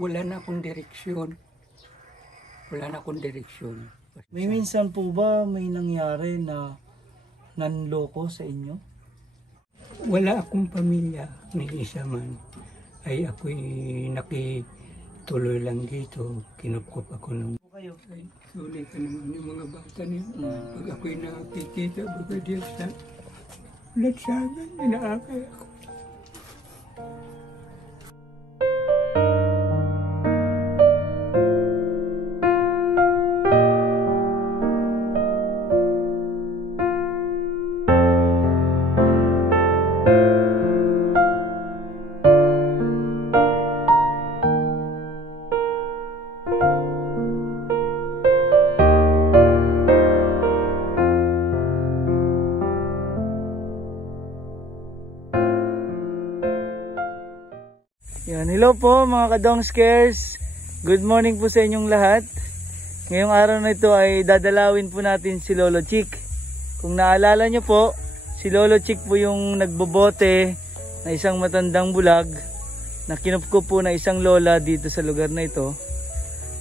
wala na akong direksyon. Wala na akong direksyon. May minsan po ba may nangyari na nanloko sa inyo? Wala akong pamilya ni isa man. Ay ako'y nakituloy lang dito. Kinupkup ako ng Kayo? ay, sulit ka naman yung mga bata niyo. Pag ako'y nakikita, baga diyan sa lansangan, inaakay ako. Yan, hello po mga kadong scares. Good morning po sa inyong lahat. Ngayong araw na ito ay dadalawin po natin si Lolo Chick. Kung naalala nyo po, si Lolo Chick po yung nagbobote na isang matandang bulag na kinupkup po na isang lola dito sa lugar na ito.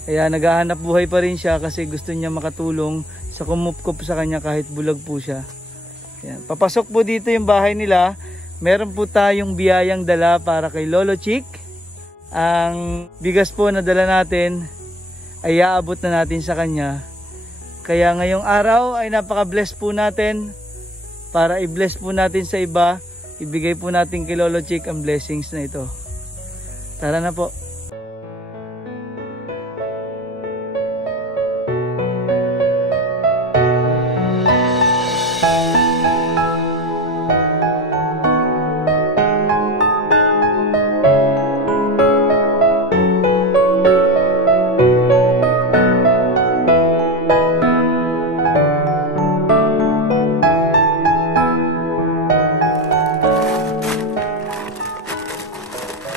Kaya naghahanap buhay pa rin siya kasi gusto niya makatulong sa kumupkup sa kanya kahit bulag po siya. Yan. Papasok po dito yung bahay nila. Meron po tayong biyayang dala para kay Lolo Chick. Ang bigas po na dala natin ay iaabot na natin sa kanya. Kaya ngayong araw ay napaka-bless po natin. Para i-bless po natin sa iba, ibigay po natin kay Lolo Chick ang blessings na ito. Tara na po.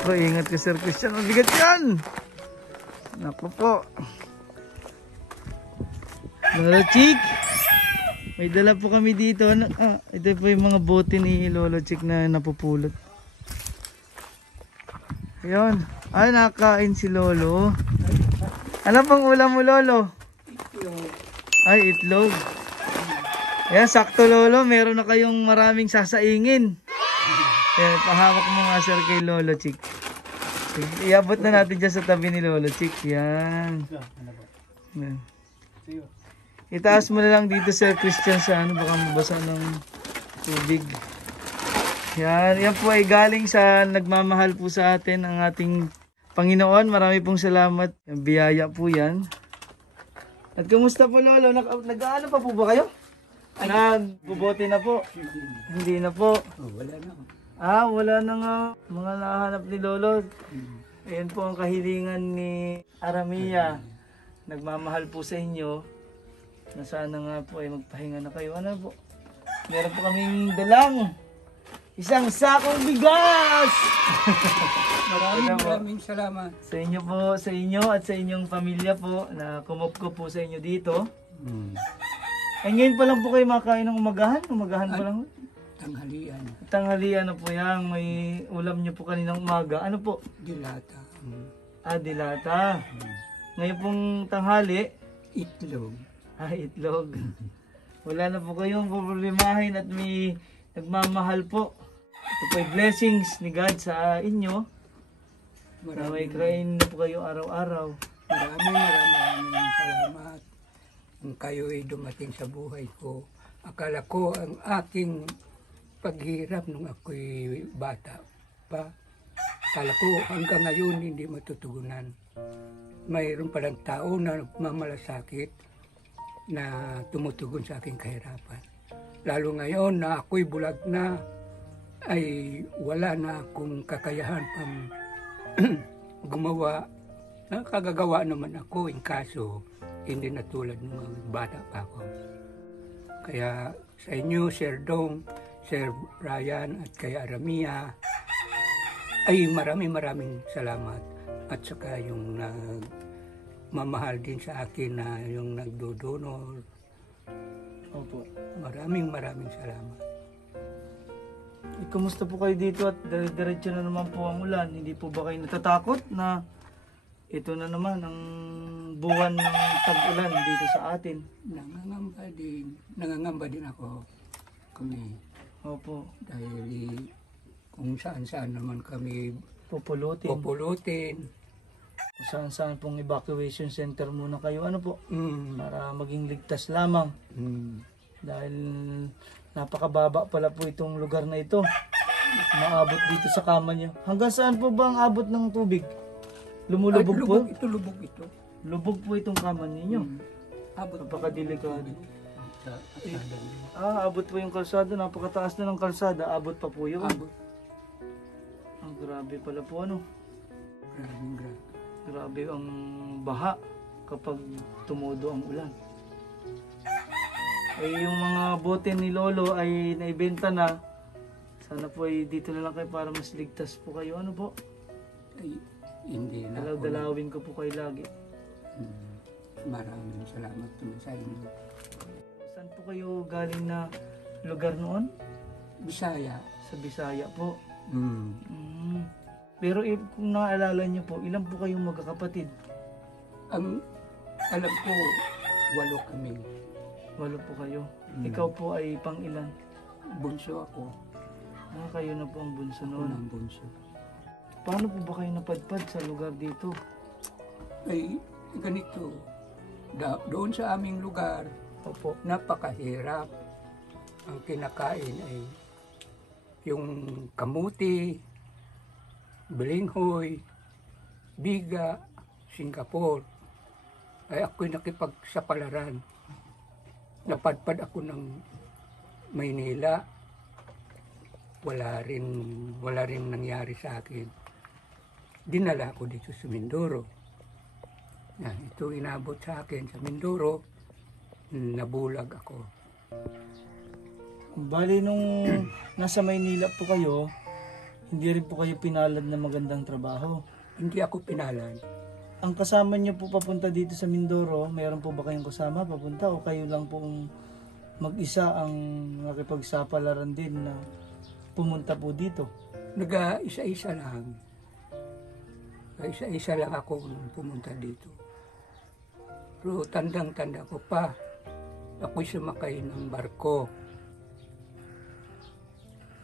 Bro, ingat ka Sir Christian, mabigat yan! Naku po. Lolo Chick, may dala po kami dito. Ito po yung mga bote ni Lolo Chick na napupulot. Ayun. Ay, nakakain si Lolo. Ano pang ulam mo, Lolo? Ay, itlog. Ayan, sakto Lolo, meron na kayong maraming sasaingin. Ayan, pahawak mo nga Sir kay Lolo Chick. Iabot na natin dyan sa tabi ni Lolo Chick. Yan. Yan. Itaas mo na lang dito Sir Christian sa ano, baka mabasa ng tubig. Yan. Yan po ay galing sa nagmamahal po sa atin ang ating Panginoon. Marami pong salamat. Biyaya po yan. At kumusta po Lolo? Nag-ano pa po ba kayo? Nagbubote na po? Hindi na po. Wala na. Wala na nga mga nahanap ni Lolo. Ayan po ang kahilingan ni Aramia. Nagmamahal po sa inyo. Na sana nga po ay magpahinga na kayo. Ano po? Meron po kaming dalang isang sakong bigas! Maraming salamat. Sa inyo po, sa inyo at sa inyong pamilya po na kumupko po sa inyo dito. Ay ngayon pa lang po kayo makain ng umagahan? Umagahan pa lang? Tanghalian. Tanghalian na po yan. May ulam nyo po kaninang umaga. Ano po? Dilata. Dilata. Ngayon pong tanghali. Itlog. Itlog. Wala na po kayong problemahin at may nagmamahal po. Ito po ay blessings ni God sa inyo. May kain na po kayo araw-araw. Maraming salamat. Kung kayo ay dumating sa buhay ko, akala ko ang aking paghirap nung ako'y bata pa. Akala ko hanggang ngayon hindi matutugunan. Mayroon palang tao na mamalasakit na tumutugon sa aking kahirapan. Lalo ngayon na ako'y bulag na, ay wala na akong kakayahan pang gumawa. Kagagawa naman ako, in kaso hindi na tulad ng mga bata pa ako. Kaya sa inyo, Sir Dong, Sir Ryan at kay Aramia, ay maraming salamat. At saka yung nagmamahal din sa akin na yung nagdodonor. Opo. Maraming salamat. Kumusta po kayo dito at diretso na naman po ang ulan? Hindi po ba kayo natatakot na ito na naman ang buwan ng tag-ulan dito sa atin. Nangangamba din ako kami Opo, dahil kung saan-saan naman kami pupulutin. pupulutin. Kung saan-saan pong evacuation center muna kayo. Ano po? Mm. Para maging ligtas lamang. Mm. Dahil napakababa pala po itong lugar na ito. Maabot dito sa kama niyo. Hanggang saan po ba ang abot ng tubig? Lumulubog po? Lubog ito. Lubog po itong kama ninyo. Abot Napakadelikado. sa kalsada. Abot po yung kalsada. Napakataas na ng kalsada. Abot pa po yun. Abot. Ang grabe pala po ano. Grabe. Grabe ang baha kapag tumudo ang ulan. Ay yung mga bote ni Lolo ay naibenta na. Sana po ay dito na lang kayo para mas ligtas po kayo. Ano po? Ay, hindi na ako. Dalawin ko po kayo lagi. Maraming salamat naman sa inyo. Saan po kayo galing na lugar noon? Bisaya. Sa Bisaya po. Mm. Pero kung naaalala niyo po, ilan po kayong magkakapatid? Ang alam ko, 8 kami. 8 po kayo. Ikaw po ay pang ilan? Bunso ako. Kayo na po ang bunso Ako noon. ng bunso. Paano po ba kayo napadpad sa lugar dito? Ay, ganito. Doon sa aming lugar, Opo. napakahirap. Ang kinakain ay yung kamuti, bilinghoy, biga, Singapore. Ay ako'y nakipagsapalaran. Napadpad ako ng Maynila. Wala rin nangyari sa akin. Dinala ako dito sa Mindoro. Ito inabot sa akin sa Mindoro. Nabulag ako. Bali nung nasa Maynila po kayo, hindi rin po kayo pinalad na magandang trabaho. Hindi ako pinalad. Ang kasama niyo po papunta dito sa Mindoro, mayroon po ba kayong kasama papunta o kayo lang po mag-isa ang nakipagsapalaran din na pumunta po dito? Nag-isa-isa lang. Isa-isa lang ako nung pumunta dito. Pero tandang-tanda ko pa, ako'y sumakay ng barko.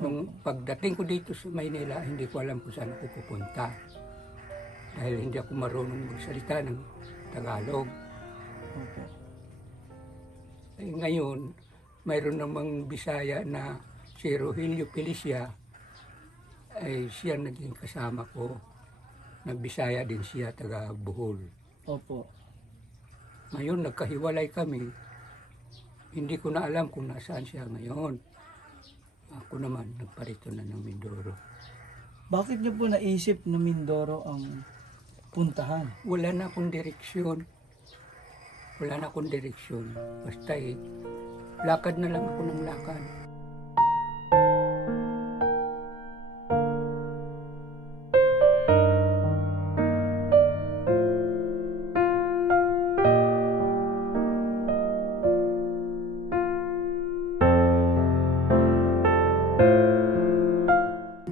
Nung pagdating ko dito sa Maynila, hindi ko alam kung saan ako pupunta. Dahil hindi ako marunong magsalita ng Tagalog. Okay. Ngayon, mayroon namang Bisaya na si Rogelio Felicia, ay siya naging kasama ko. Nagbisaya din siya, taga Bohol. Opo. Ngayon, nagkahiwalay kami. Hindi ko na alam kung nasaan siya ngayon. Ako naman, nagparito na ng Mindoro. Bakit niyo po naisip na Mindoro ang puntahan? Wala na akong direksyon. Basta lakad na lang ako ng lakad.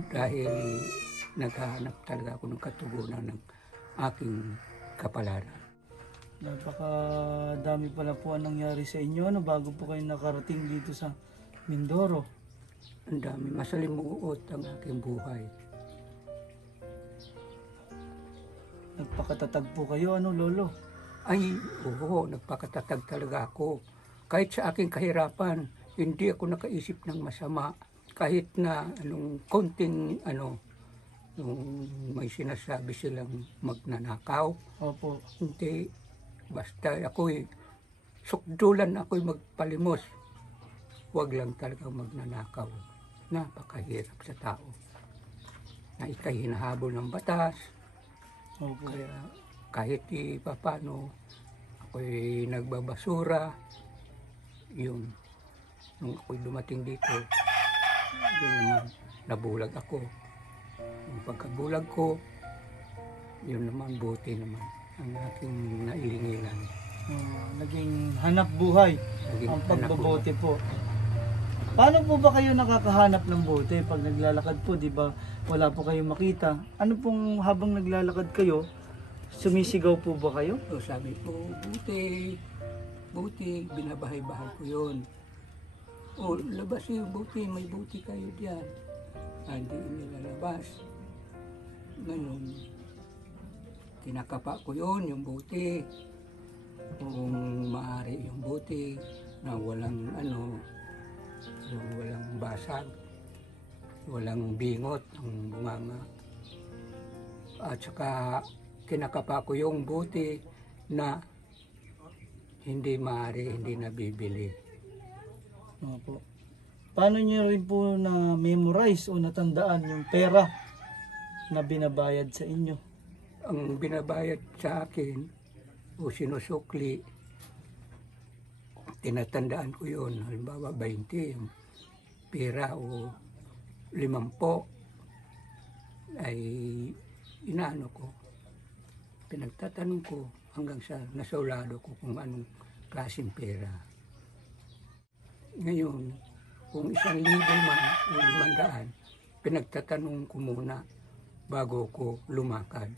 Dahil naghahanap talaga ako ng katugunan ng aking kapalaran. Napakadami pala po ang nangyari sa inyo bago po kayo nakarating dito sa Mindoro. Ang dami, masalimuot ang aking buhay. Nagpakatatag po kayo, Lolo? Ay, oo, nagpakatatag talaga ako. Kahit sa aking kahirapan, hindi ako nakaisip ng masama. Kahit na konting nung may sinasabi silang magnanakaw. Opo. Hindi, basta ako'y sukdulan ako'y magpalimos. Huwag lang talaga magnanakaw. Napakahirap sa tao. Na ika'y hinahabol ng batas. Opo. Kaya kahit paano, ako'y nagbabasura. Yun. Nung ako'y dumating dito, yun naman, nabulag ako. Yung pagkabulag ko, yun naman, buti naman ang aking nailingilan. Naging hanap buhay Naging ang hanap pagbobote po. Paano po ba kayo nakakahanap ng bote pag naglalakad po, di ba? Wala po kayong makita. Ano pong habang naglalakad kayo, Sumisigaw po ba kayo? So sabi ko, buti, binabahay-bahay ko yun. O, labas yung buti, may buti kayo diyan. Hindi nilalabas. Ngayon, kinakapa ko yun, yung buti. Kung maaari yung buti, na walang yung walang basag, walang bingot ang bunganga. At saka, kinakapa ko yung buti na hindi maaari, hindi nabibili. Opo. Paano niyo rin po na-memorize o natandaan yung pera na binabayad sa inyo? Ang binabayad sa akin o sinusukli, tinatandaan ko yun. Halimbawa, 20 yung pera o 50 ay inaano ko. Pinagtatanong ko hanggang sa nasaulado ko kung anong klaseng pera. Ngayon, kung 1,000 man o 500, pinagtatanong ko muna bago ko lumakad.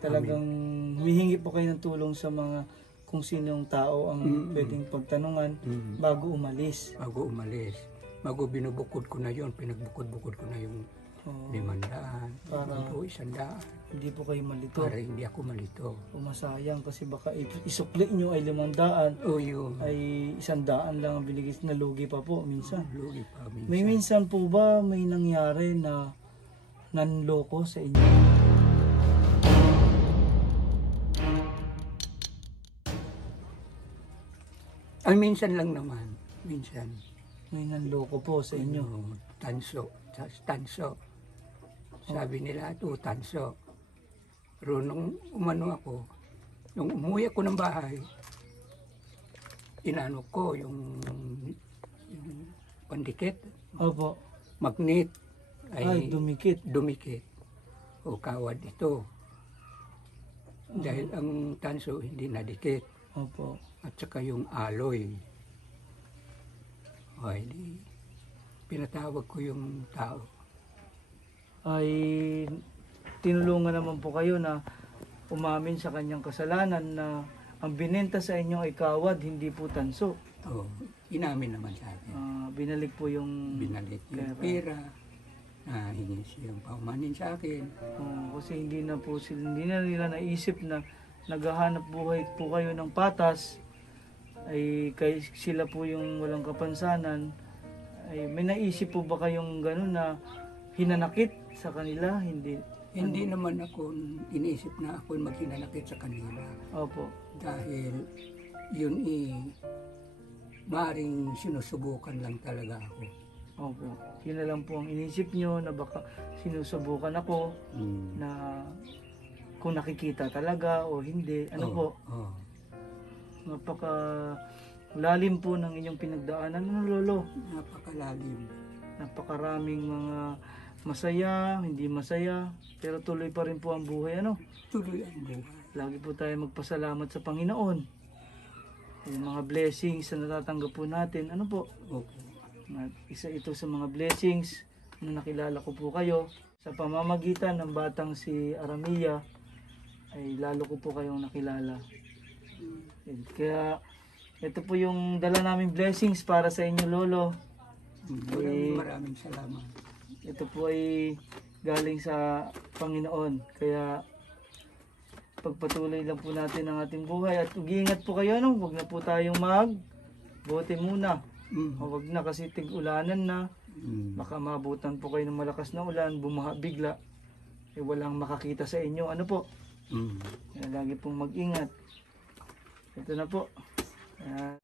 Talagang humihingi po kayo ng tulong sa mga kung sinong tao ang pwedeng pagtanungan bago umalis. Bago umalis. Bago binubukod ko na yon, pinagbukod-bukod ko na yung 500, o 100. Hindi po kayo malito. Para hindi ako malito. Masayang kasi baka isukli nyo ay 500. O yun. Ay 100 lang ang binigay na lugi pa po minsan. Lugi pa minsan. May minsan po ba may nangyari na nanloko sa inyo? Ay, minsan lang naman. Minsan. May nanloko po sa inyo. Tanso. Sabi nila ito, tanso. Pero nung umano ako, nung umuwi ako ng bahay, inano ko yung pandikit, Opo. magnet, Ay, dumikit. o kawad ito. Dahil ang tanso hindi nadikit. Opo. At saka yung alloy. Ay, pinatawag ko yung tao. Ay tinulungan naman po kayo na umamin sa kanyang kasalanan na ang binenta sa inyo ay kawad, hindi po tanso. Oh, inamin naman sa akin. Binalik po yung Binalik yung pera. Hingi siyang paumanin sa akin. Kasi hindi na nila naisip na naghahanap buhay po kayo ng patas, ay sila po yung walang kapansanan. Ay may naisip po ba kayong gano'n na hinanakit sa kanila? Hindi naman ako iniisip na ako maghinanakit sa kanila. Opo. Dahil yun maaaring sinusubukan lang talaga ako. Opo. Yun na lang po ang inisip nyo na baka sinusubukan ako na kung nakikita talaga o hindi. Po? Napaka lalim po ng inyong pinagdaanan, Lolo? Napakalalim. Napakaraming mga masaya, hindi masaya, pero tuloy pa rin po ang buhay, Tuloy ang buhay. Lagi po tayo magpasalamat sa Panginoon. Yung mga blessings na natatanggap po natin, po? Okay. Isa ito sa mga blessings na nakilala ko po kayo. Sa pamamagitan ng batang si Aramia, ay lalo ko po kayong nakilala. Kaya ito po yung dala naming blessings para sa inyo, Lolo. Maraming salamat. Ito po ay galing sa Panginoon. Kaya pagpatuloy lang po natin ang ating buhay. At mag-iingat po kayo, huwag na po tayong bote muna. Huwag na kasi tig-ulanan na. Baka mabutan po kayo ng malakas na ulan, bumaha bigla. Walang makakita sa inyo. Po? Kaya lagi pong mag-ingat. Ito na po. Ayan.